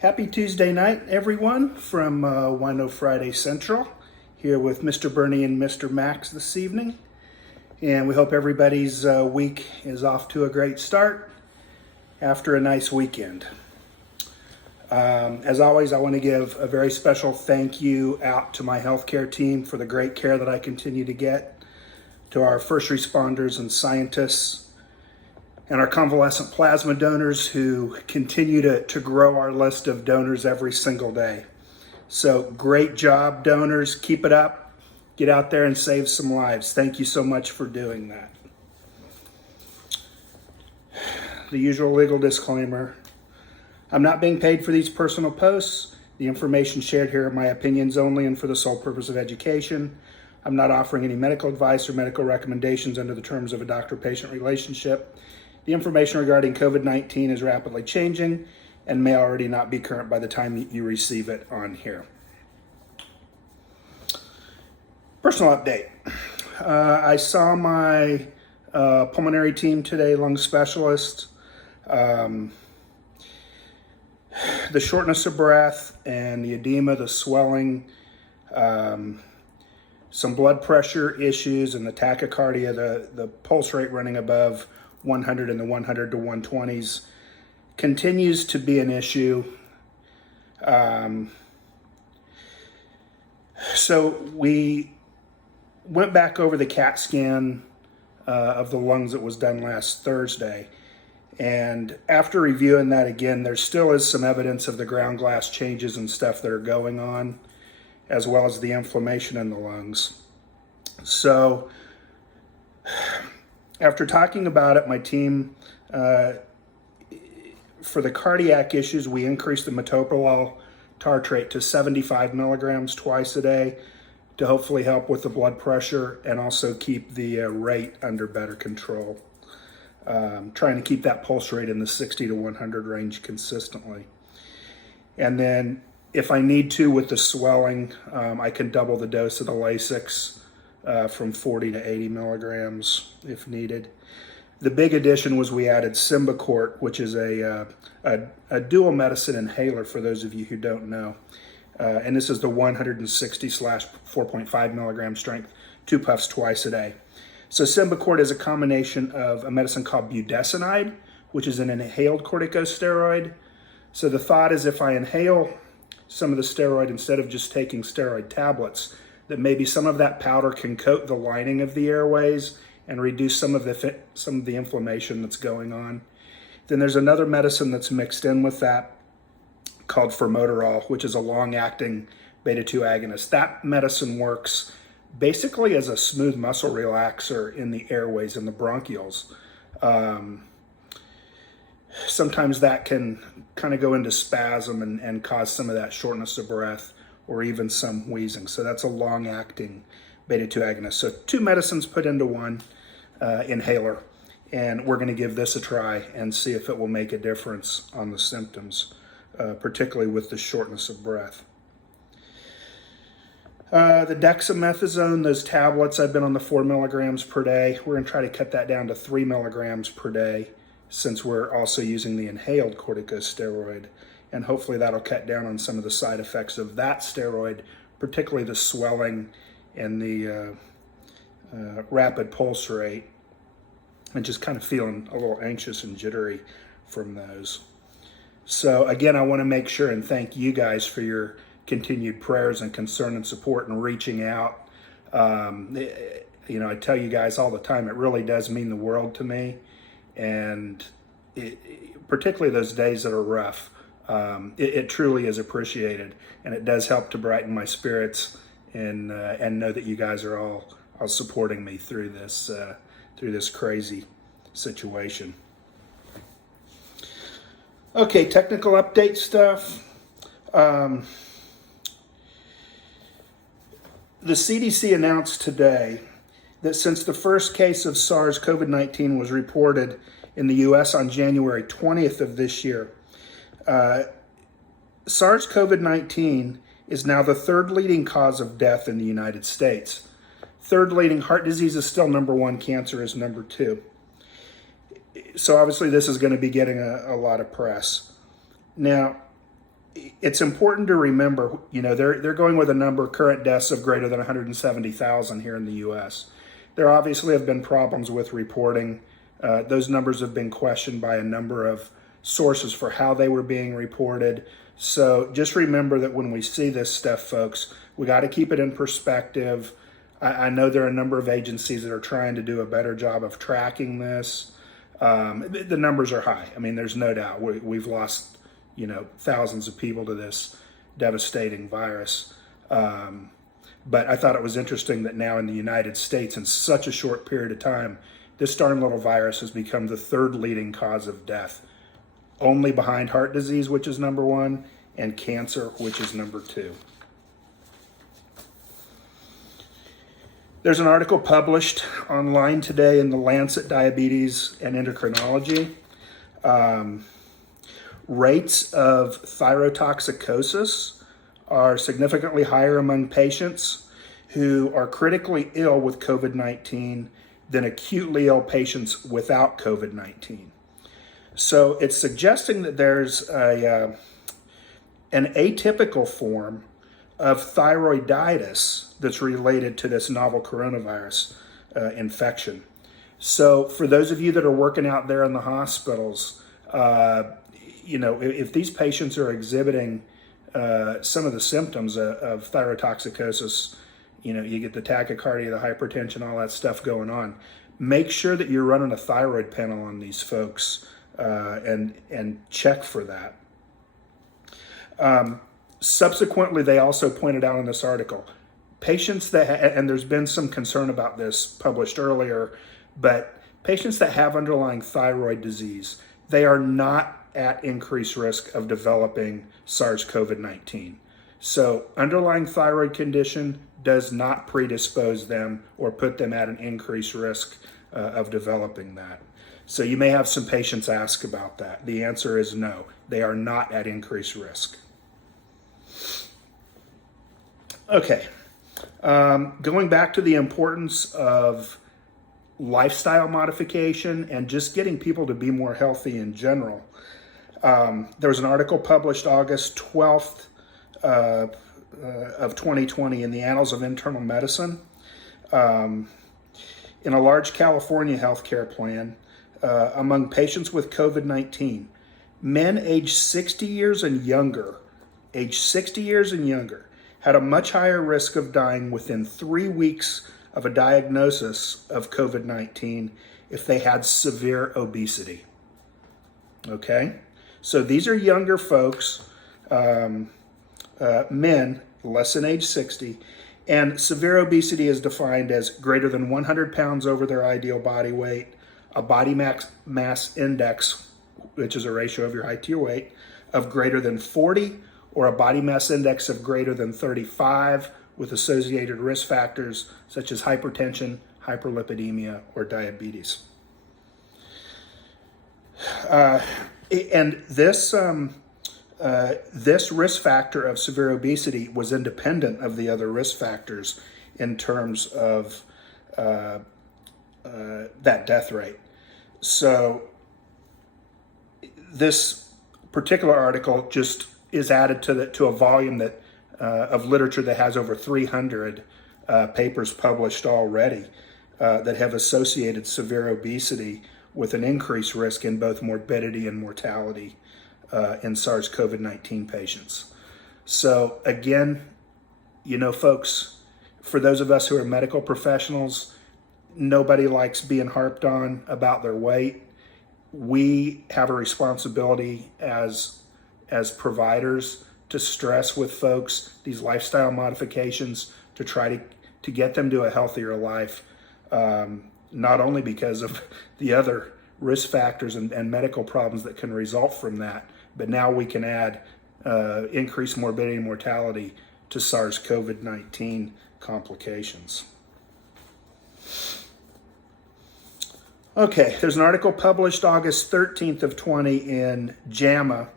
Happy Tuesday night, everyone, from Wino Friday Central, here with Mr. Bernie and Mr. Max this evening. And we hope everybody's week is off to a great start after a nice weekend. As always, I want to give a very special thank you out to my healthcare team for the great care that I continue to get, to our first responders and scientists, and our convalescent plasma donors who continue to grow our list of donors every single day. So great job, donors. Keep it up. Get out there and save some lives. Thank you so much for doing that. The usual legal disclaimer. I'm not being paid for these personal posts. The information shared here are my opinions only and for the sole purpose of education. I'm not offering any medical advice or medical recommendations under the terms of a doctor-patient relationship. The information regarding COVID-19 is rapidly changing and may already not be current by the time you receive it on here. Personal update. I saw my pulmonary team today, lung specialist. The shortness of breath and the edema, the swelling, some blood pressure issues and the tachycardia, the pulse rate running above 100 in the 100 to 120s continues to be an issue. So we went back over the CAT scan of the lungs that was done last Thursday. And after reviewing that again, there still is some evidence of the ground glass changes and stuff that are going on, as well as the inflammation in the lungs. So after talking about it, my team, for the cardiac issues, we increased the metoprolol tartrate to 75 milligrams twice a day to hopefully help with the blood pressure and also keep the rate under better control. Trying to keep that pulse rate in the 60 to 100 range consistently. And then if I need to with the swelling, I can double the dose of the Lasix from 40 to 80 milligrams if needed. The big addition was we added Symbicort, which is a dual medicine inhaler for those of you who don't know. And this is the 160/4.5 milligram strength, 2 puffs twice a day. So Symbicort is a combination of a medicine called budesonide, which is an inhaled corticosteroid. So the thought is if I inhale some of the steroid instead of just taking steroid tablets, that maybe some of that powder can coat the lining of the airways and reduce some of the inflammation that's going on. Then there's another medicine that's mixed in with that called formoterol, which is a long-acting beta-2 agonist. That medicine works basically as a smooth muscle relaxer in the airways and the bronchioles. Sometimes that can kind of go into spasm and cause some of that shortness of breath or even some wheezing. So that's a long-acting beta-2 agonist. So 2 medicines put into one inhaler, and we're going to give this a try and see if it will make a difference on the symptoms, particularly with the shortness of breath. The dexamethasone, those tablets, I've been on the 4 milligrams per day. We're going to try to cut that down to 3 milligrams per day since we're also using the inhaled corticosteroid. And hopefully that'll cut down on some of the side effects of that steroid, particularly the swelling and the rapid pulse rate, and just kind of feeling a little anxious and jittery from those. So again, I want to make sure and thank you guys for your continued prayers and concern and support and reaching out. I tell you guys all the time, it really does mean the world to me. And particularly those days that are rough, it truly is appreciated. And it does help to brighten my spirits and know that you guys are all supporting me through this crazy situation. Okay, technical update stuff. The CDC announced today that since the first case of SARS-CoV-19 was reported in the U.S. on January 20th of this year, SARS-CoV-19 is now the 3rd leading cause of death in the United States. 3rd leading, heart disease is still number 1, cancer is number 2. So obviously this is going to be getting a lot of press. Now, it's important to remember, they're going with a number current deaths of greater than 170,000 here in the U.S. There obviously have been problems with reporting. Those numbers have been questioned by a number of sources for how they were being reported. So just remember that when we see this stuff, folks, we got to keep it in perspective. I know there are a number of agencies that are trying to do a better job of tracking this. The numbers are high. I mean, there's no doubt we've lost, thousands of people to this devastating virus. But I thought it was interesting that now in the United States, in such a short period of time, this darn little virus has become the third leading cause of death, only behind heart disease, which is number one, and cancer, which is number two. There's an article published online today in the Lancet Diabetes and Endocrinology. Rates of thyrotoxicosis are significantly higher among patients who are critically ill with COVID-19 than acutely ill patients without COVID-19. So it's suggesting that there's an atypical form of thyroiditis that's related to this novel coronavirus infection. So for those of you that are working out there in the hospitals, if these patients are exhibiting some of the symptoms of thyrotoxicosis, you get the tachycardia, the hypertension, all that stuff going on, make sure that you're running a thyroid panel on these folks and check for that. Subsequently, they also pointed out in this article, patients that, and there's been some concern about this published earlier, but patients that have underlying thyroid disease, they are not at increased risk of developing SARS-CoV-19. So underlying thyroid condition does not predispose them or put them at an increased risk of developing that. So you may have some patients ask about that. The answer is no, they are not at increased risk. Okay, going back to the importance of lifestyle modification and just getting people to be more healthy in general. There was an article published August 12th of 2020 in the Annals of Internal Medicine. In a large California healthcare plan, among patients with COVID-19, men aged 60 years and younger, had a much higher risk of dying within 3 weeks of a diagnosis of COVID-19 if they had severe obesity. Okay? So these are younger folks, men, less than age 60, and severe obesity is defined as greater than 100 pounds over their ideal body weight, a body mass index, which is a ratio of your height to your weight, of greater than 40, or a body mass index of greater than 35 with associated risk factors such as hypertension, hyperlipidemia, or diabetes. And this risk factor of severe obesity was independent of the other risk factors in terms of that death rate. So this particular article just is added to a volume that of literature that has over 300 papers published already that have associated severe obesity with an increased risk in both morbidity and mortality in SARS-CoV-19 patients. So again, folks, for those of us who are medical professionals, nobody likes being harped on about their weight. We have a responsibility as providers to stress with folks these lifestyle modifications to try to get them to a healthier life, not only because of the other risk factors and medical problems that can result from that, but now we can add increased morbidity and mortality to SARS-CoV-19 complications. Okay, there's an article published August 13th of 20 in JAMA.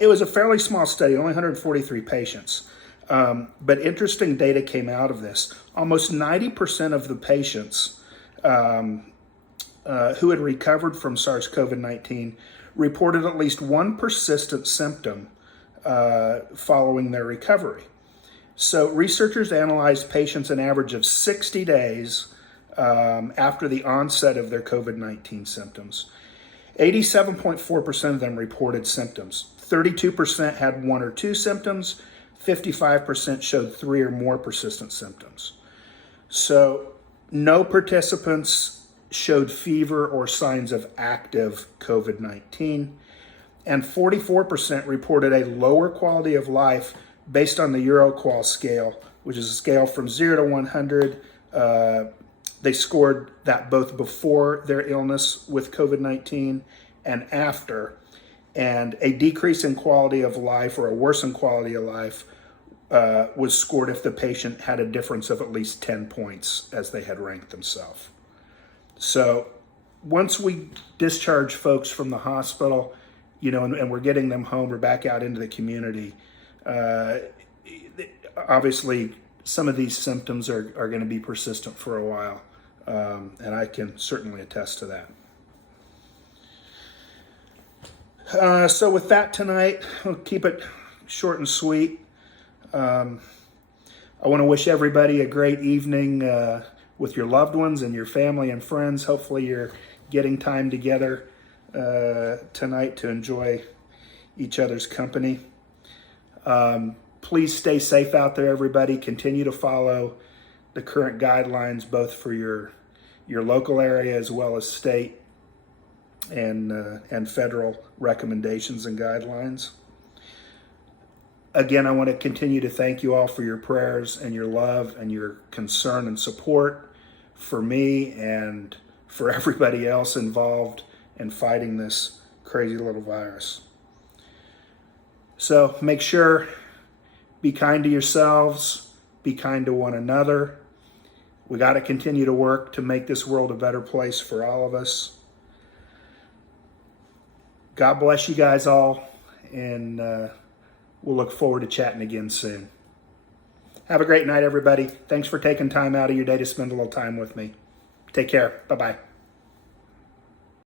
It was a fairly small study, only 143 patients. But interesting data came out of this. Almost 90% of the patients who had recovered from SARS-CoV-19 reported at least one persistent symptom following their recovery. So researchers analyzed patients an average of 60 days after the onset of their COVID-19 symptoms. 87.4% of them reported symptoms. 32% had 1 or 2 symptoms. 55% showed 3 or more persistent symptoms. So no participants showed fever or signs of active COVID-19. And 44% reported a lower quality of life based on the EuroQoL scale, which is a scale from 0 to 100. They scored that both before their illness with COVID-19 and after. And a decrease in quality of life or a worsened quality of life was scored if the patient had a difference of at least 10 points as they had ranked themselves. So once we discharge folks from the hospital, and we're getting them home or back out into the community, obviously some of these symptoms are going to be persistent for a while, and I can certainly attest to that. So with that tonight, I'll keep it short and sweet. I want to wish everybody a great evening with your loved ones and your family and friends. Hopefully you're getting time together tonight to enjoy each other's company. Please stay safe out there, everybody. Continue to follow the current guidelines, both for your local area as well as state and federal recommendations and guidelines. Again, I want to continue to thank you all for your prayers and your love and your concern and support for me and for everybody else involved in fighting this crazy little virus. So make sure, be kind to yourselves, be kind to one another. We got to continue to work to make this world a better place for all of us. God bless you guys all, and we'll look forward to chatting again soon. Have a great night, everybody. Thanks for taking time out of your day to spend a little time with me. Take care. Bye-bye.